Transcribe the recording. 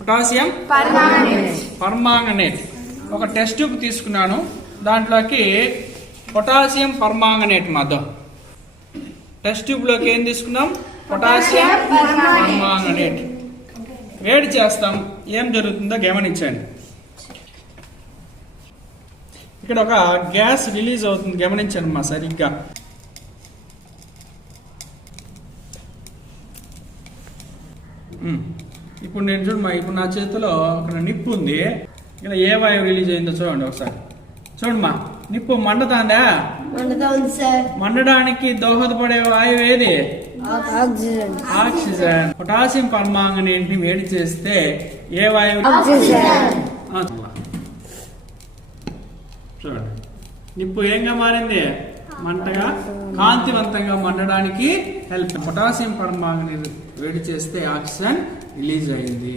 Potassium permanganate. ఒక test tube తీసుకున్నాను, దాంట్లోకి పొటాషియం పర్మాంగనేట్ మధ్య టెస్ట్ ట్యూబ్ లోకి ఏం తీసుకున్నాం? Potassium permanganate. వేడి చేస్తాం, ఏం జరుగుతుందో గమనించండి. ఇక్కడ ఒక గ్యాస్ రిలీజ్ అవుతుంది, గమనించండి మా సరిగ్గా. ఇప్పుడు నేను చూడమ్మా, ఇప్పుడు నా చేతిలో ఇక్కడ నిప్పు ఉంది, ఇక్కడ ఏ వాయువు రిలీజ్ అయిందో చూడండి ఒకసారి. చూడమ్మా, నిప్పు మండుతాందా? మండడానికి దోహదపడే వాయువు ఏది? ఆక్సిజన్. పొటాషియం పర్మాంగనేట్ ని వేడి చేస్తే ఏ వాయువు? చూడండి, నిప్పు ఏంగా మారింది? మంటగా, కాంతివంతంగా మండడానికి హెల్ప్. పొటాషియం పర్మాంగనేట్ వేడి చేస్తే ఆక్సిజన్ రిలీజ్ అయింది.